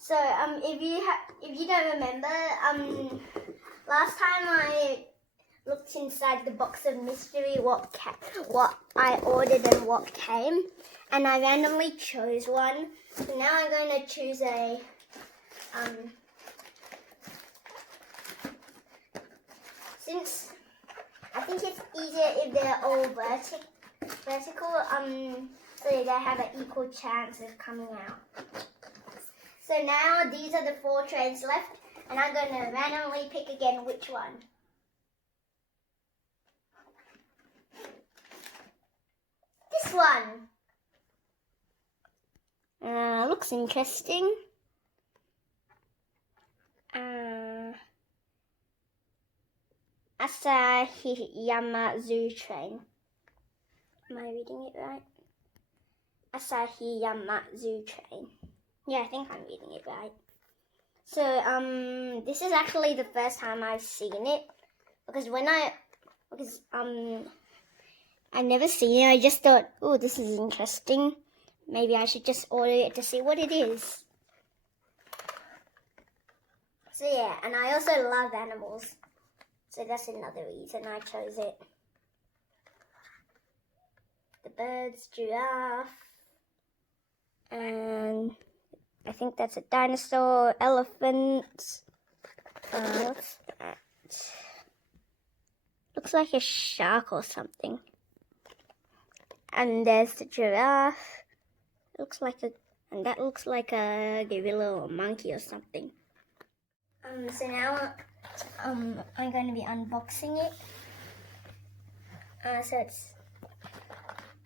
So if you don't remember, last time I looked inside the box of mystery what I ordered and what came, and I randomly chose one. So now I'm going to choose a since I think it's easier if they're all vertical, so they have an equal chance of coming out. So now these are the 4 trays left, and I'm going to randomly pick again which one. This one. Looks interesting. Asahiyama Zoo Train. Am I reading it right? Asahiyama Zoo Train. Yeah, I think I'm reading it right. So, this is actually the first time I've seen it, because I never seen it. I just thought, oh, this is interesting. Maybe I should just order it to see what it is. So yeah, and I also love animals. So that's another reason I chose it. The birds, giraffe, and I think that's a dinosaur, elephant. What's that? Looks like a shark or something. And there's the giraffe. And that looks like a gorilla or monkey or something. So now I'm going to be unboxing it. So it's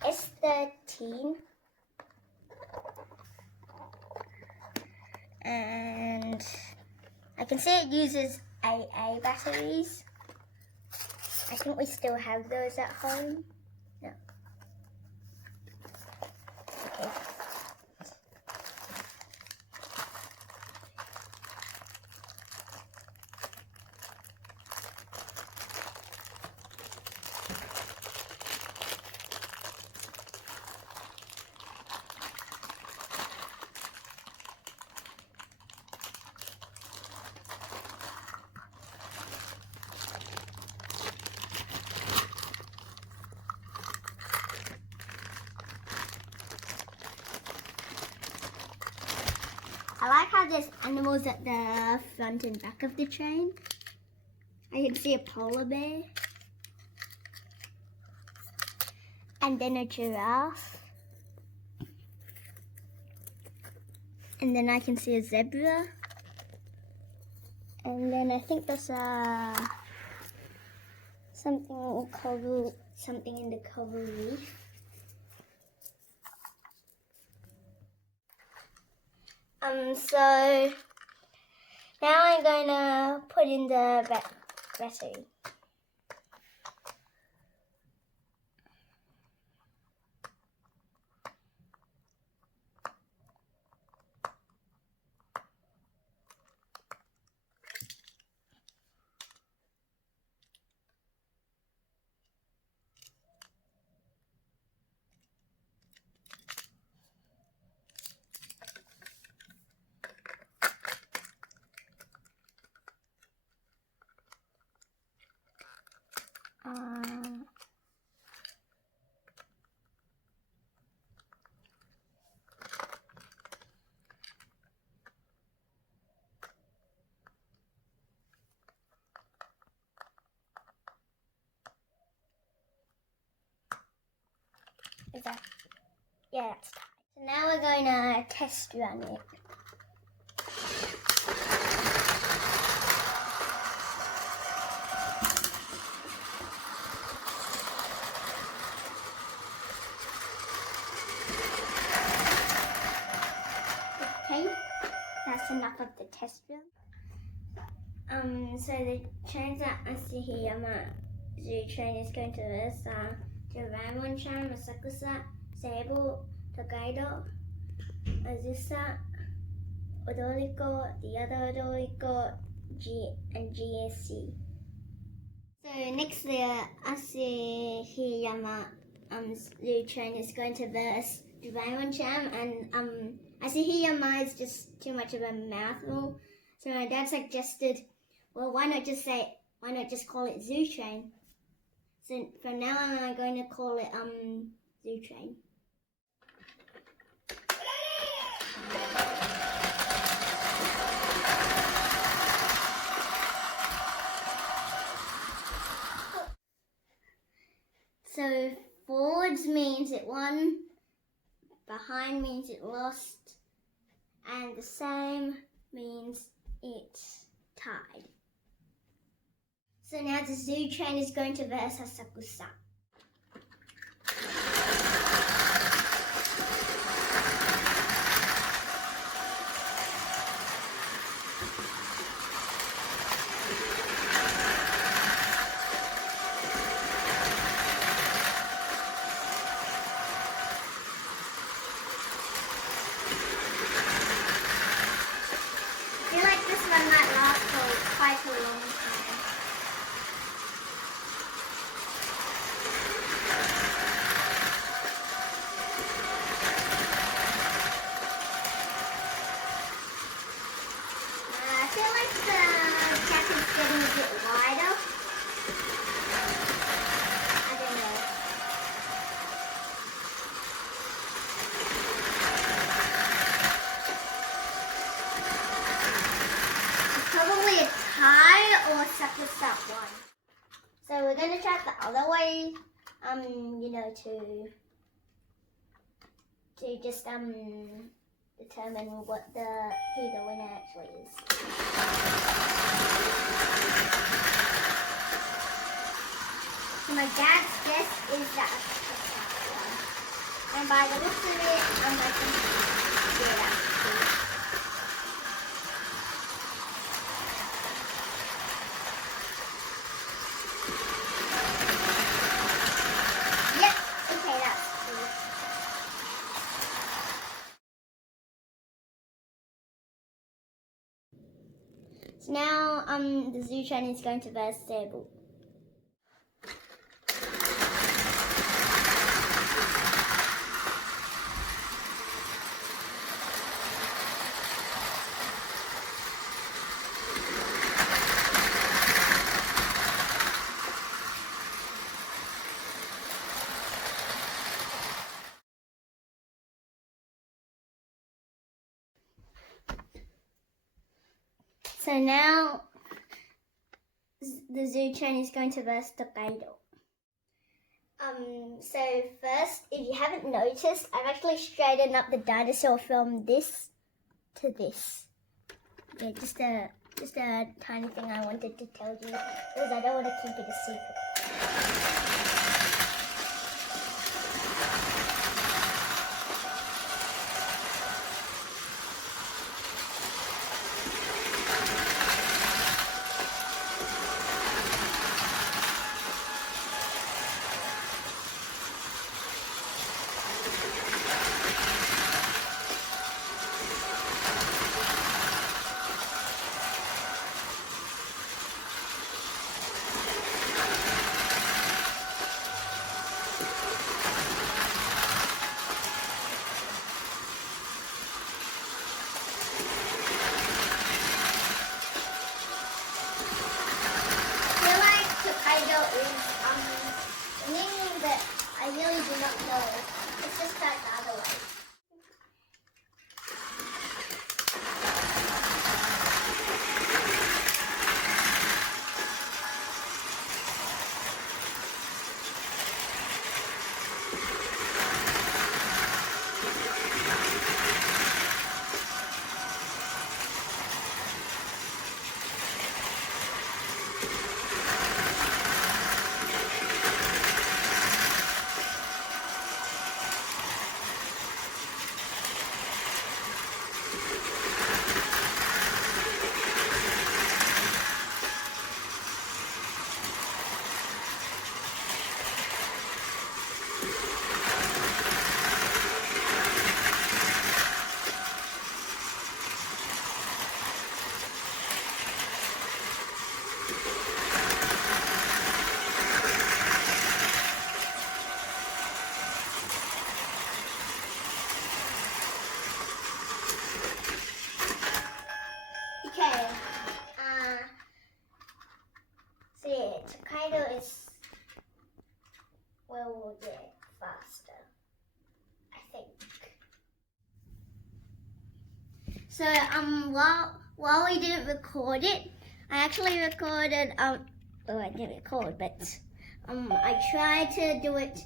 S13. And I can see it uses AA batteries. I think we still have those at home. No. Okay. I like how there's animals at the front and back of the train. I can see a polar bear. And then a giraffe. And then I can see a zebra. And then I think there's something in the coral reef. So now I'm going to put in the battery. Is that? Yeah, that's tight. So now we're going to test run it. Okay, that's enough of the test run. So the trains at Asahiyama Zoo train is going to this Doraemon-chan, Masakusa, Seibu, Tokaido, Azusa, Odoriko, the other Odoriko, and GSC. So next the Asahiyama Zoo train is going to verse Doraemon-chan and Asahiyama is just too much of a mouthful. So my dad suggested, well, why not just call it Zoo Train? So from now on, I'm going to call it Zoo Train. So forwards means it won, behind means it lost, and the same means it tied. So now the Zoo Train is going to verse Asakusa. I feel like this one might last for quite a long time. I feel like the cap is getting a bit wider. I don't know. Probably a tie or a suck one. So we're going to try it the other way, to just determine who the winner actually is. So my dad's guess is that one, and by the looks of it, I think that's true. So now the Zoo Train is going to verse Sable. So now the Zoo Train is going to verse Tokaido. So first, if you haven't noticed, I've actually straightened up the dinosaur from this to this. Yeah, just a tiny thing I wanted to tell you because I don't want to keep it a secret. So while we didn't record it, I actually recorded I didn't record, but I tried to do it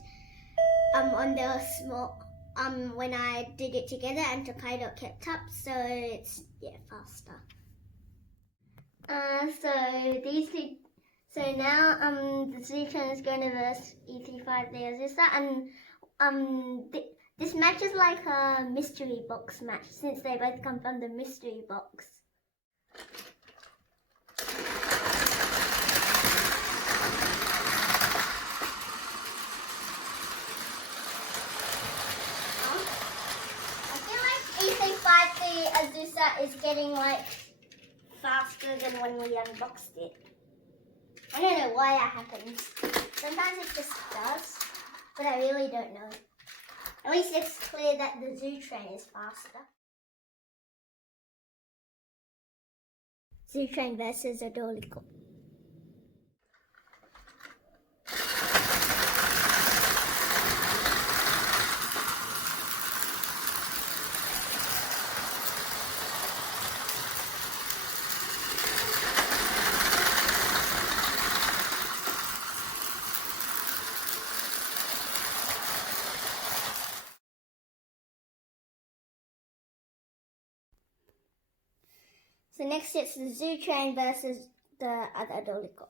on the small when I did it together, and Tokaido kept up, so it's faster. So these two. So now the Zuchan is going to verse E35 the Azusa, and this match is like a mystery box match since they both come from the mystery box. I feel like E35 the Azusa is getting like faster than when we unboxed it. I don't know why that happens. Sometimes it just does, but I really don't know. At least it's clear that the Zoo Train is faster. Zoo Train versus Adolico. So next it's the Zoo Train versus the other Adolico.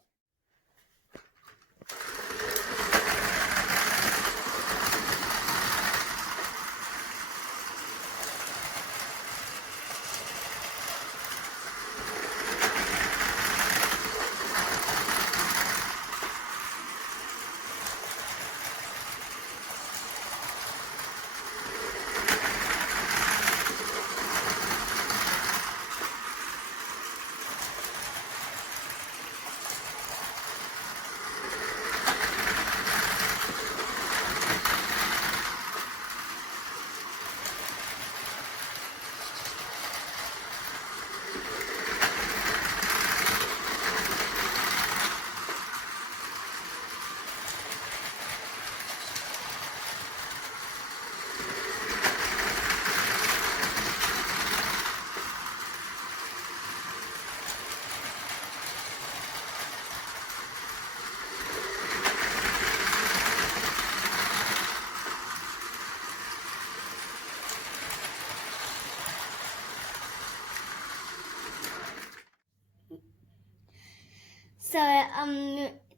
So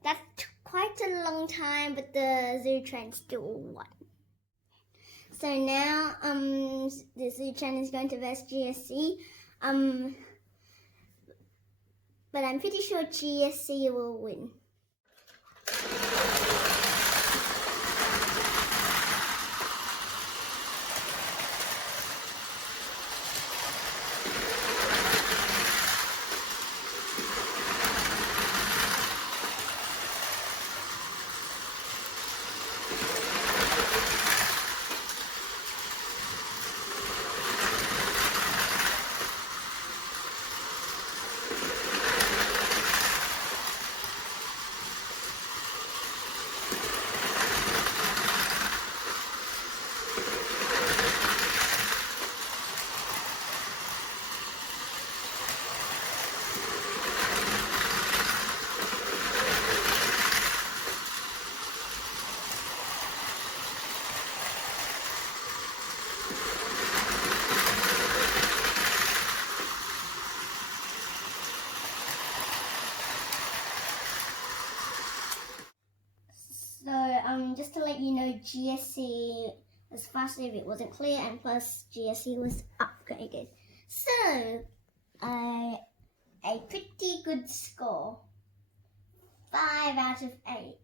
that took quite a long time, but the Zoo Train still won. So now the Zoo Train is going to verse GSC. But I'm pretty sure GSC will win. So just to let you know, GSC was faster if it wasn't clear, and plus GSC was upgraded. So a pretty good score. 5 out of 8.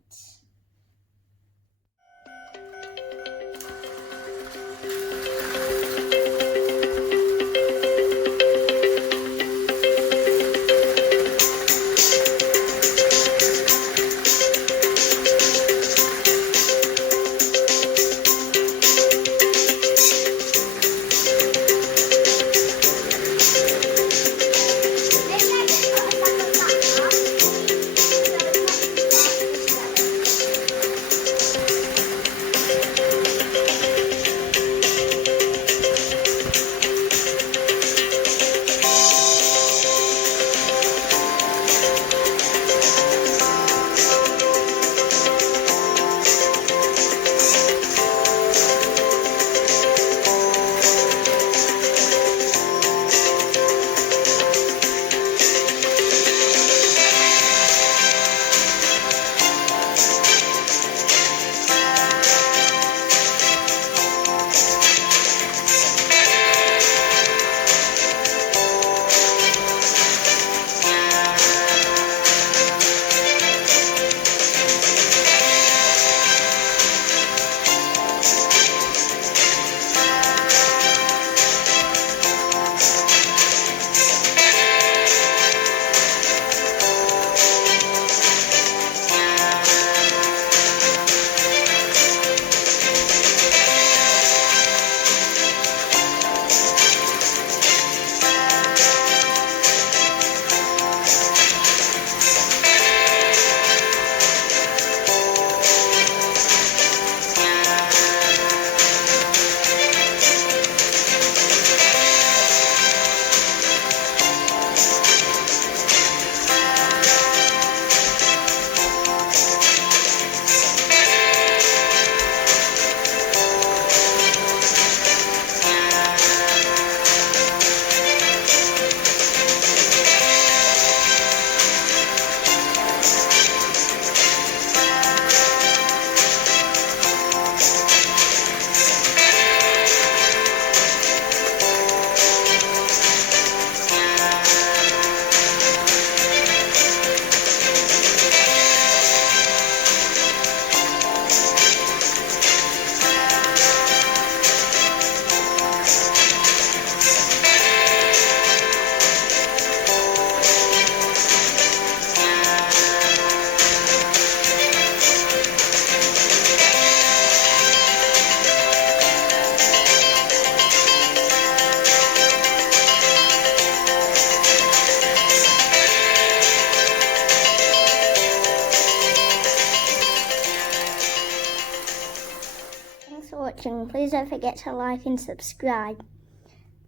don't forget to like and subscribe.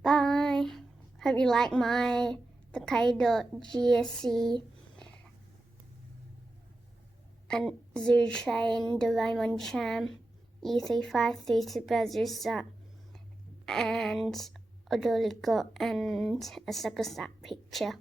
Bye. Hope you like my Takai.GSC and Zoo Train, Doraemon Cham, E353 Super and Odolico and a Sucker Snap picture.